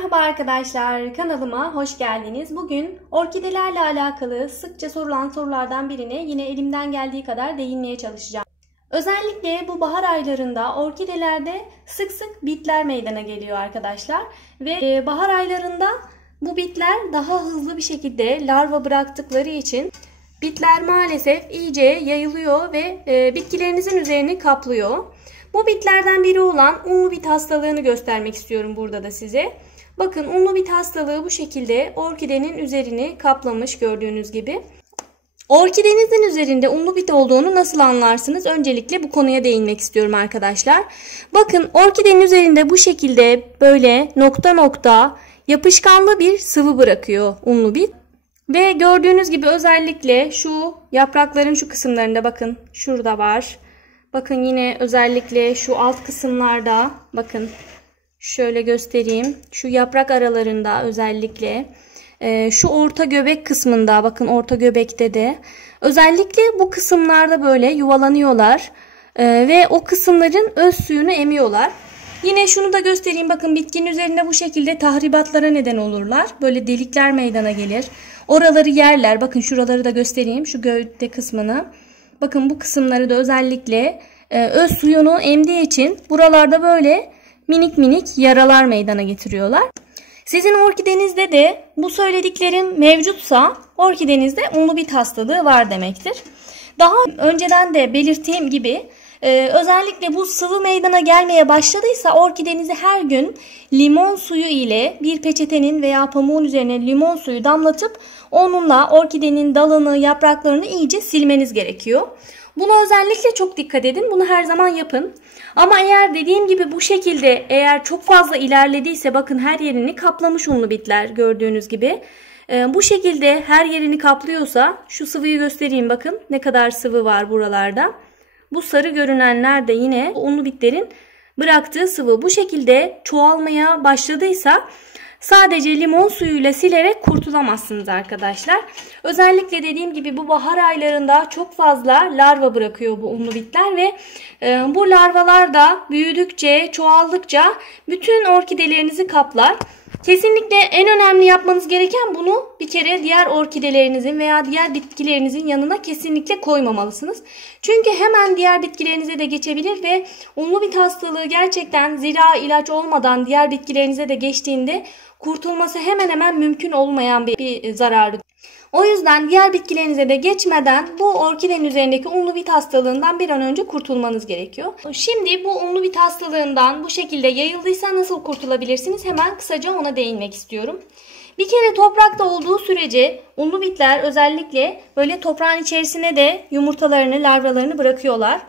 Merhaba arkadaşlar, kanalıma hoş geldiniz. Bugün orkidelerle alakalı sıkça sorulan sorulardan birine yine elimden geldiği kadar değinmeye çalışacağım. Özellikle bu bahar aylarında orkidelerde sık sık bitler meydana geliyor arkadaşlar. Ve bahar aylarında bu bitler daha hızlı bir şekilde larva bıraktıkları için bitler maalesef iyice yayılıyor ve bitkilerinizin üzerini kaplıyor. Bu bitlerden biri olan unlu bit hastalığını göstermek istiyorum burada da size. Bakın unlu bit hastalığı bu şekilde orkidenin üzerini kaplamış gördüğünüz gibi. Orkidenizin üzerinde unlu bit olduğunu nasıl anlarsınız? Öncelikle bu konuya değinmek istiyorum arkadaşlar. Bakın orkidenin üzerinde bu şekilde böyle nokta nokta yapışkanlı bir sıvı bırakıyor unlu bit. Ve gördüğünüz gibi özellikle şu yaprakların şu kısımlarında bakın şurada var. Bakın yine özellikle şu alt kısımlarda bakın şöyle göstereyim. Şu yaprak aralarında özellikle şu orta göbek kısmında bakın orta göbekte de özellikle bu kısımlarda böyle yuvalanıyorlar ve o kısımların öz suyunu emiyorlar. Yine şunu da göstereyim bakın bitkinin üzerinde bu şekilde tahribatlara neden olurlar. Böyle delikler meydana gelir. Oraları yerler. Bakın şuraları da göstereyim şu gövde kısmını. Bakın bu kısımları da özellikle öz suyunu emdiği için buralarda böyle minik minik yaralar meydana getiriyorlar. Sizin orkidenizde de bu söylediklerim mevcutsa orkidenizde unlu bit hastalığı var demektir. Daha önceden de belirttiğim gibi özellikle bu sıvı meydana gelmeye başladıysa orkidenizi her gün limon suyu ile bir peçetenin veya pamuğun üzerine limon suyu damlatıp onunla orkidenin dalını, yapraklarını iyice silmeniz gerekiyor. Buna özellikle çok dikkat edin. Bunu her zaman yapın. Ama eğer dediğim gibi bu şekilde eğer çok fazla ilerlediyse bakın her yerini kaplamış unlu bitler gördüğünüz gibi. Bu şekilde her yerini kaplıyorsa şu sıvıyı göstereyim bakın ne kadar sıvı var buralarda. Bu sarı görünenler de yine unlu bitlerin bıraktığı sıvı. Bu şekilde çoğalmaya başladıysa sadece limon suyuyla silerek kurtulamazsınız arkadaşlar. Özellikle dediğim gibi bu bahar aylarında çok fazla larva bırakıyor bu unlu bitler ve bu larvalar da büyüdükçe, çoğaldıkça bütün orkidelerinizi kaplar. Kesinlikle en önemli yapmanız gereken bunu bir kere diğer orkidelerinizin veya diğer bitkilerinizin yanına kesinlikle koymamalısınız. Çünkü hemen diğer bitkilerinize de geçebilir ve unlu bit hastalığı gerçekten zira ilaç olmadan diğer bitkilerinize de geçtiğinde kurtulması hemen hemen mümkün olmayan bir zararı. O yüzden diğer bitkilerinize de geçmeden bu orkidenin üzerindeki unlu bit hastalığından bir an önce kurtulmanız gerekiyor. Şimdi bu unlu bit hastalığından bu şekilde yayıldıysa nasıl kurtulabilirsiniz? Hemen kısaca ona değinmek istiyorum. Bir kere toprakta olduğu sürece unlu bitler özellikle böyle toprağın içerisine de yumurtalarını, larvalarını bırakıyorlar.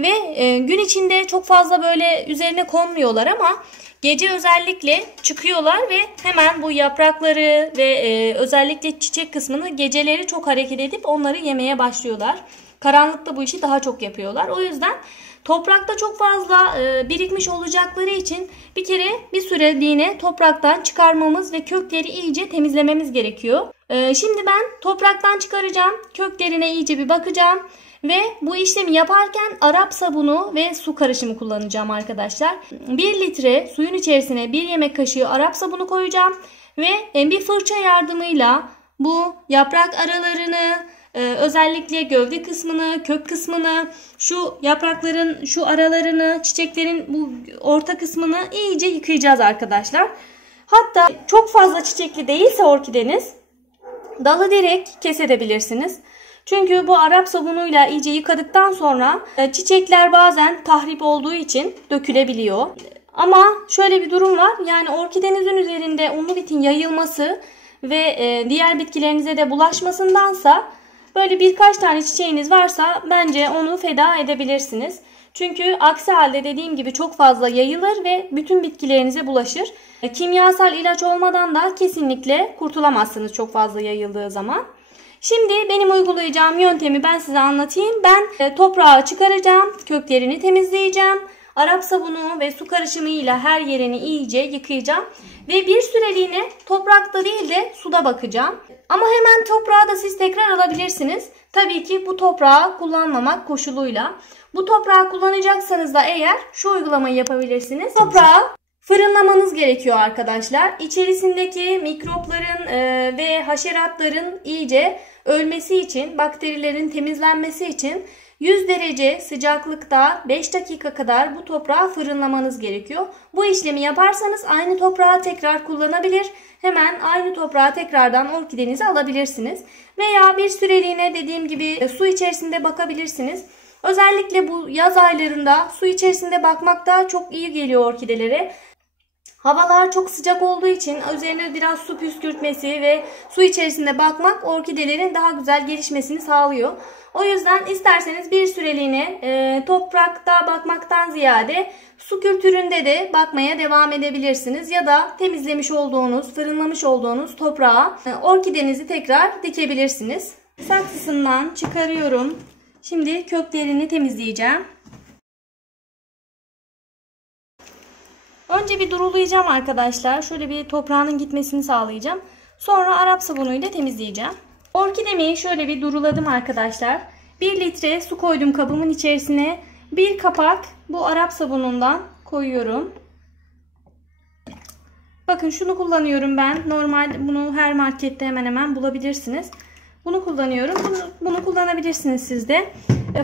Ve gün içinde çok fazla böyle üzerine konmuyorlar ama gece özellikle çıkıyorlar ve hemen bu yaprakları ve özellikle çiçek kısmını geceleri çok hareket edip onları yemeye başlıyorlar. Karanlıkta bu işi daha çok yapıyorlar. O yüzden toprakta çok fazla birikmiş olacakları için bir kere bir süreliğine topraktan çıkarmamız ve kökleri iyice temizlememiz gerekiyor. Şimdi ben topraktan çıkaracağım. Köklerine iyice bir bakacağım. Ve bu işlemi yaparken Arap sabunu ve su karışımı kullanacağım arkadaşlar. 1 litre suyun içerisine 1 yemek kaşığı Arap sabunu koyacağım. Ve bir fırça yardımıyla bu yaprak aralarını, özellikle gövde kısmını, kök kısmını, şu yaprakların şu aralarını, çiçeklerin bu orta kısmını iyice yıkayacağız arkadaşlar. Hatta çok fazla çiçekli değilse orkideniz dalı direkt kesebilirsiniz. Çünkü bu Arap sabunuyla iyice yıkadıktan sonra çiçekler bazen tahrip olduğu için dökülebiliyor. Ama şöyle bir durum var. Yani orkidenizin üzerinde unlu bitin yayılması ve diğer bitkilerinize de bulaşmasındansa böyle birkaç tane çiçeğiniz varsa bence onu feda edebilirsiniz. Çünkü aksi halde dediğim gibi çok fazla yayılır ve bütün bitkilerinize bulaşır. Kimyasal ilaç olmadan da kesinlikle kurtulamazsınız çok fazla yayıldığı zaman. Şimdi benim uygulayacağım yöntemi ben size anlatayım. Ben toprağı çıkaracağım, köklerini temizleyeceğim. Arap sabunu ve su karışımıyla her yerini iyice yıkayacağım. Ve bir süreliğine toprakta değil de suda bakacağım. Ama hemen toprağı da siz tekrar alabilirsiniz. Tabii ki bu toprağı kullanmamak koşuluyla. Bu toprağı kullanacaksanız da eğer şu uygulamayı yapabilirsiniz. Toprağı fırınlamanız gerekiyor arkadaşlar. İçerisindeki mikropların ve haşeratların iyice ölmesi için, bakterilerin temizlenmesi için 100 derece sıcaklıkta 5 dakika kadar bu toprağı fırınlamanız gerekiyor. Bu işlemi yaparsanız aynı toprağı tekrar kullanabilir. Hemen aynı toprağı tekrardan orkidenize alabilirsiniz. Veya bir süreliğine dediğim gibi su içerisinde bakabilirsiniz. Özellikle bu yaz aylarında su içerisinde bakmak da çok iyi geliyor orkidelere. Havalar çok sıcak olduğu için üzerine biraz su püskürtmesi ve su içerisinde bakmak orkidelerin daha güzel gelişmesini sağlıyor. O yüzden isterseniz bir süreliğine toprakta bakmaktan ziyade su kültüründe de bakmaya devam edebilirsiniz. Ya da temizlemiş olduğunuz, fırınlamış olduğunuz toprağa orkidenizi tekrar dikebilirsiniz. Saksısından çıkarıyorum. Şimdi köklerini temizleyeceğim. Önce bir durulayacağım arkadaşlar. Şöyle bir toprağının gitmesini sağlayacağım. Sonra Arap sabunuyla temizleyeceğim. Orkidemi şöyle bir duruladım arkadaşlar. 1 litre su koydum kabımın içerisine. Bir kapak bu Arap sabunundan koyuyorum. Bakın şunu kullanıyorum ben. Normal bunu her markette hemen hemen bulabilirsiniz. Bunu kullanıyorum. Bunu kullanabilirsiniz siz de.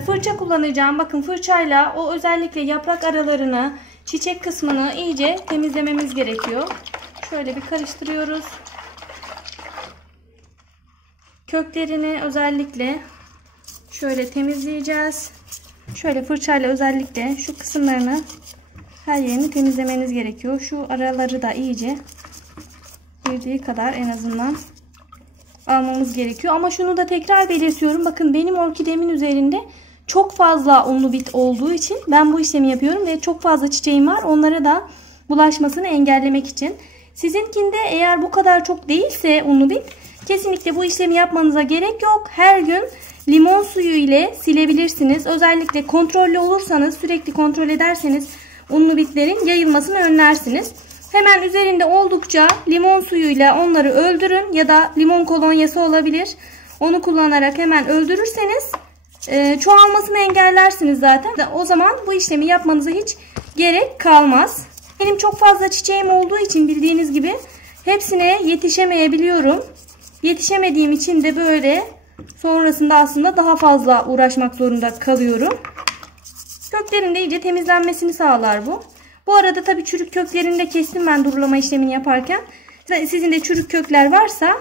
Fırça kullanacağım. Bakın fırçayla o özellikle yaprak aralarını, çiçek kısmını iyice temizlememiz gerekiyor. Şöyle bir karıştırıyoruz. Köklerini özellikle şöyle temizleyeceğiz. Şöyle fırçayla özellikle şu kısımlarını, her yerini temizlemeniz gerekiyor. Şu araları da iyice girdiği kadar en azından almamız gerekiyor. Ama şunu da tekrar belirtiyorum. Bakın benim orkidemin üzerinde çok fazla unlu bit olduğu için ben bu işlemi yapıyorum ve çok fazla çiçeğim var. Onlara da bulaşmasını engellemek için. Sizinkinde eğer bu kadar çok değilse unlu bit, kesinlikle bu işlemi yapmanıza gerek yok. Her gün limon suyu ile silebilirsiniz. Özellikle kontrollü olursanız, sürekli kontrol ederseniz unlu bitlerin yayılmasını önlersiniz. Hemen üzerinde oldukça limon suyuyla onları öldürün ya da limon kolonyası olabilir. Onu kullanarak hemen öldürürseniz çoğalmasını engellersiniz zaten. O zaman bu işlemi yapmanıza hiç gerek kalmaz. Benim çok fazla çiçeğim olduğu için bildiğiniz gibi hepsine yetişemeyebiliyorum. Yetişemediğim için de böyle sonrasında aslında daha fazla uğraşmak zorunda kalıyorum. Köklerin de iyice temizlenmesini sağlar bu. Bu arada tabii çürük köklerini de kestim ben durulama işlemini yaparken. Sizin de çürük kökler varsa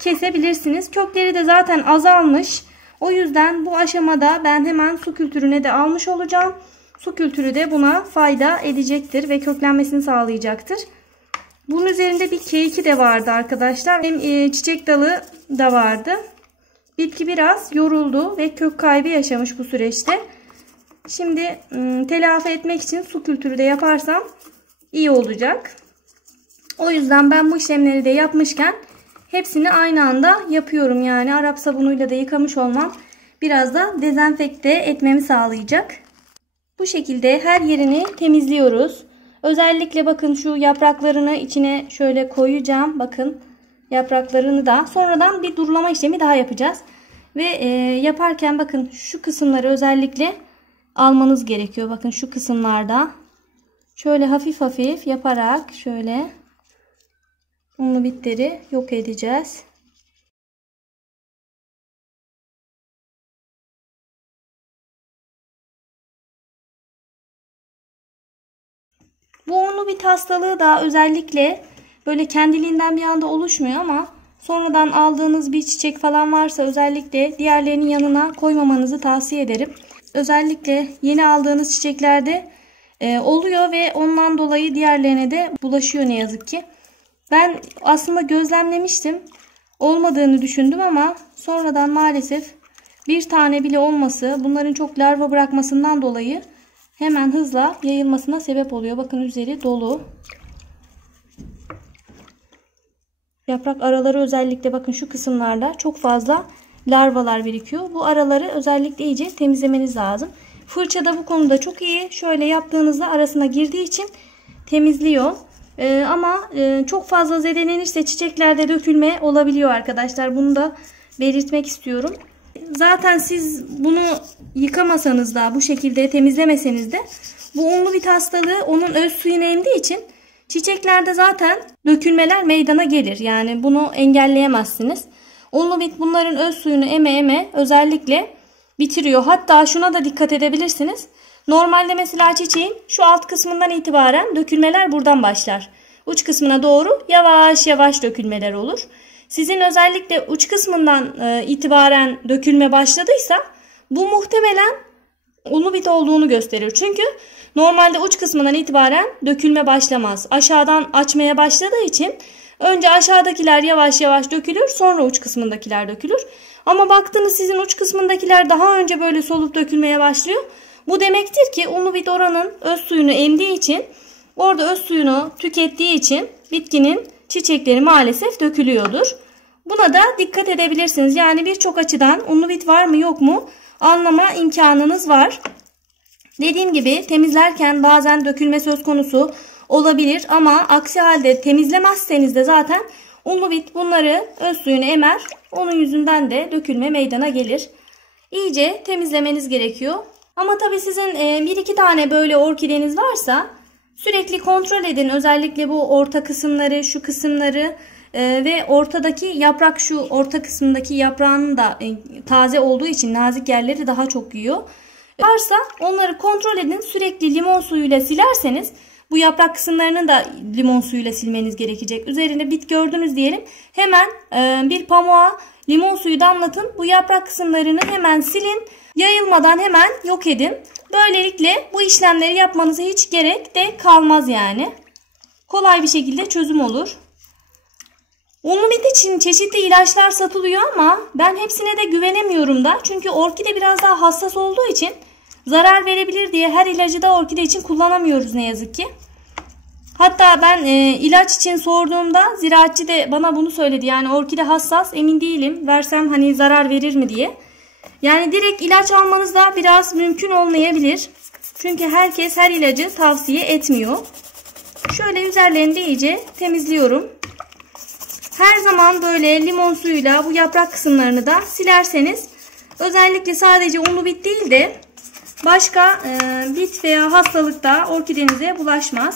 kesebilirsiniz. Kökleri de zaten azalmış. O yüzden bu aşamada ben hemen su kültürüne de almış olacağım. Su kültürü de buna fayda edecektir ve köklenmesini sağlayacaktır. Bunun üzerinde bir keyiki de vardı arkadaşlar. Hem çiçek dalı da vardı. Bitki biraz yoruldu ve kök kaybı yaşamış bu süreçte. Şimdi telafi etmek için su kültürü de yaparsam iyi olacak. O yüzden ben bu işlemleri de yapmışken hepsini aynı anda yapıyorum. Yani Arap sabunuyla da yıkamış olmam biraz da dezenfekte etmemi sağlayacak. Bu şekilde her yerini temizliyoruz. Özellikle bakın şu yapraklarını içine şöyle koyacağım. Bakın yapraklarını da sonradan bir durulama işlemi daha yapacağız. Ve yaparken bakın şu kısımları özellikle almanız gerekiyor. Bakın şu kısımlarda şöyle hafif hafif yaparak şöyle unlu bitleri yok edeceğiz. Bu unlu bit hastalığı da özellikle böyle kendiliğinden bir anda oluşmuyor ama sonradan aldığınız bir çiçek falan varsa özellikle diğerlerinin yanına koymamanızı tavsiye ederim. Özellikle yeni aldığınız çiçeklerde oluyor ve ondan dolayı diğerlerine de bulaşıyor ne yazık ki. Ben aslında gözlemlemiştim. Olmadığını düşündüm ama sonradan maalesef bir tane bile olması bunların çok larva bırakmasından dolayı hemen hızla yayılmasına sebep oluyor. Bakın üzeri dolu. Yaprak araları özellikle bakın şu kısımlarda çok fazla larvalar birikiyor. Bu araları özellikle iyice temizlemeniz lazım. Fırça da bu konuda çok iyi. Şöyle yaptığınızda arasına girdiği için temizliyor. Ama çok fazla zedelenirse çiçeklerde dökülme olabiliyor arkadaşlar. Bunu da belirtmek istiyorum. Zaten siz bunu yıkamasanız da bu şekilde temizlemeseniz de bu unlu bit hastalığı onun öz suyunu emdiği için çiçeklerde zaten dökülmeler meydana gelir. Yani bunu engelleyemezsiniz. Unlu bit bunların öz suyunu eme eme özellikle bitiriyor. Hatta şuna da dikkat edebilirsiniz. Normalde mesela çiçeğin şu alt kısmından itibaren dökülmeler buradan başlar. Uç kısmına doğru yavaş yavaş dökülmeler olur. Sizin özellikle uç kısmından itibaren dökülme başladıysa bu muhtemelen unlu bit olduğunu gösterir. Çünkü normalde uç kısmından itibaren dökülme başlamaz. Aşağıdan açmaya başladığı için önce aşağıdakiler yavaş yavaş dökülür, sonra uç kısmındakiler dökülür. Ama baktınız sizin uç kısmındakiler daha önce böyle solup dökülmeye başlıyor. Bu demektir ki unlu bit oranın öz suyunu emdiği için, orada öz suyunu tükettiği için bitkinin çiçekleri maalesef dökülüyordur. Buna da dikkat edebilirsiniz. Yani birçok açıdan unlu bit var mı yok mu anlama imkanınız var. Dediğim gibi temizlerken bazen dökülme söz konusu olabilir ama aksi halde temizlemezseniz de zaten unlu bit bunları öz suyunu emer. Onun yüzünden de dökülme meydana gelir. İyice temizlemeniz gerekiyor. Ama tabii sizin 1-2 tane böyle orkideniz varsa sürekli kontrol edin. Özellikle bu orta kısımları, şu kısımları ve ortadaki yaprak, şu orta kısmındaki yaprağının da taze olduğu için nazik yerleri daha çok yiyor. Varsa onları kontrol edin. Sürekli limon suyuyla silerseniz bu yaprak kısımlarını da limon suyuyla silmeniz gerekecek. Üzerinde bit gördünüz diyelim. Hemen bir pamuğa limon suyu damlatın. Bu yaprak kısımlarını hemen silin. Yayılmadan hemen yok edin. Böylelikle bu işlemleri yapmanıza hiç gerek de kalmaz yani. Kolay bir şekilde çözüm olur. Unlu bit için çeşitli ilaçlar satılıyor ama ben hepsine de güvenemiyorum da. Çünkü orkide biraz daha hassas olduğu için zarar verebilir diye her ilacı da orkide için kullanamıyoruz ne yazık ki. Hatta ben ilaç için sorduğumda ziraatçı de bana bunu söyledi. Yani orkide hassas, emin değilim, versem hani zarar verir mi diye. Yani direkt ilaç almanız da biraz mümkün olmayabilir. Çünkü herkes her ilacı tavsiye etmiyor. Şöyle üzerlerini de iyice temizliyorum. Her zaman böyle limon suyuyla bu yaprak kısımlarını da silerseniz, özellikle sadece unlu bit değil de başka bit veya hastalık da orkidenize bulaşmaz.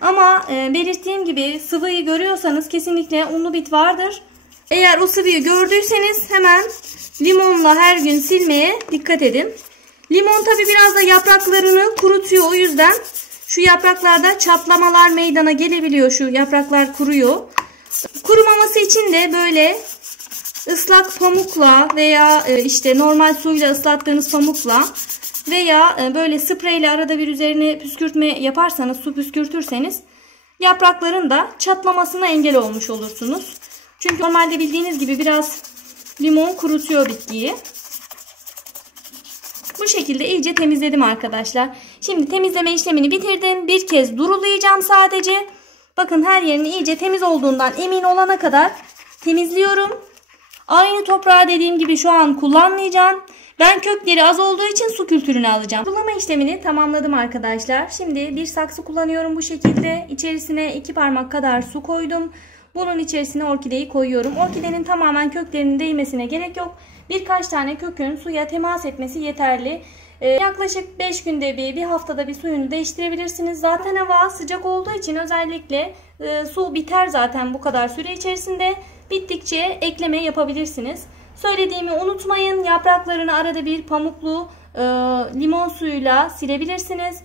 Ama belirttiğim gibi sıvıyı görüyorsanız kesinlikle unlu bit vardır. Eğer o sıvıyı gördüyseniz hemen limonla her gün silmeye dikkat edin. Limon tabi biraz da yapraklarını kurutuyor. O yüzden şu yapraklarda çatlamalar meydana gelebiliyor. Şu yapraklar kuruyor. Kurumaması için de böyle ıslak pamukla veya işte normal suyla ıslattığınız pamukla veya böyle spreyle arada bir üzerine püskürtme yaparsanız, su püskürtürseniz yaprakların da çatlamasına engel olmuş olursunuz. Çünkü normalde bildiğiniz gibi biraz limon kurutuyor bitkiyi. Bu şekilde iyice temizledim arkadaşlar. Şimdi temizleme işlemini bitirdim. Bir kez durulayacağım sadece. Bakın her yerini iyice temiz olduğundan emin olana kadar temizliyorum. Aynı toprağı dediğim gibi şu an kullanmayacağım. Ben kökleri az olduğu için su kültürünü alacağım. Sulama işlemini tamamladım arkadaşlar. Şimdi bir saksı kullanıyorum bu şekilde. İçerisine 2 parmak kadar su koydum. Bunun içerisine orkideyi koyuyorum. Orkidenin tamamen köklerinin değmesine gerek yok. Birkaç tane kökün suya temas etmesi yeterli. Yaklaşık 5 günde bir haftada bir suyunu değiştirebilirsiniz. Zaten hava sıcak olduğu için özellikle su biter zaten bu kadar süre içerisinde. Bittikçe ekleme yapabilirsiniz. Söylediğimi unutmayın. Yapraklarını arada bir pamuklu limon suyuyla silebilirsiniz.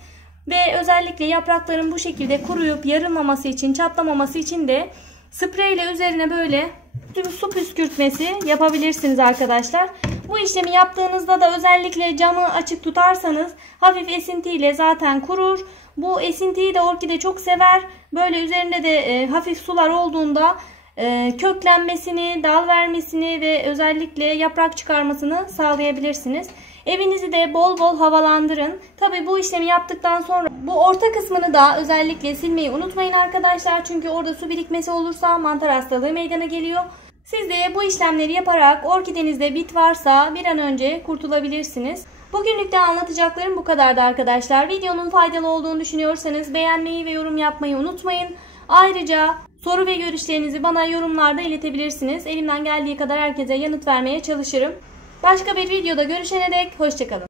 Ve özellikle yaprakların bu şekilde kuruyup yarılmaması için, çatlamaması için de spreyle üzerine böyle su püskürtmesi yapabilirsiniz arkadaşlar. Bu işlemi yaptığınızda da özellikle camı açık tutarsanız hafif esintiyle zaten kurur. Bu esintiyi de orkide çok sever. Böyle üzerinde de hafif sular olduğunda köklenmesini, dal vermesini ve özellikle yaprak çıkarmasını sağlayabilirsiniz. Evinizi de bol bol havalandırın. Tabi bu işlemi yaptıktan sonra bu orta kısmını da özellikle silmeyi unutmayın arkadaşlar. Çünkü orada su birikmesi olursa mantar hastalığı meydana geliyor. Siz de bu işlemleri yaparak orkidenizde bit varsa bir an önce kurtulabilirsiniz. Bugünlük de anlatacaklarım bu kadardı arkadaşlar. Videonun faydalı olduğunu düşünüyorsanız beğenmeyi ve yorum yapmayı unutmayın. Ayrıca soru ve görüşlerinizi bana yorumlarda iletebilirsiniz. Elimden geldiği kadar herkese yanıt vermeye çalışırım. Başka bir videoda görüşene dek hoşça kalın.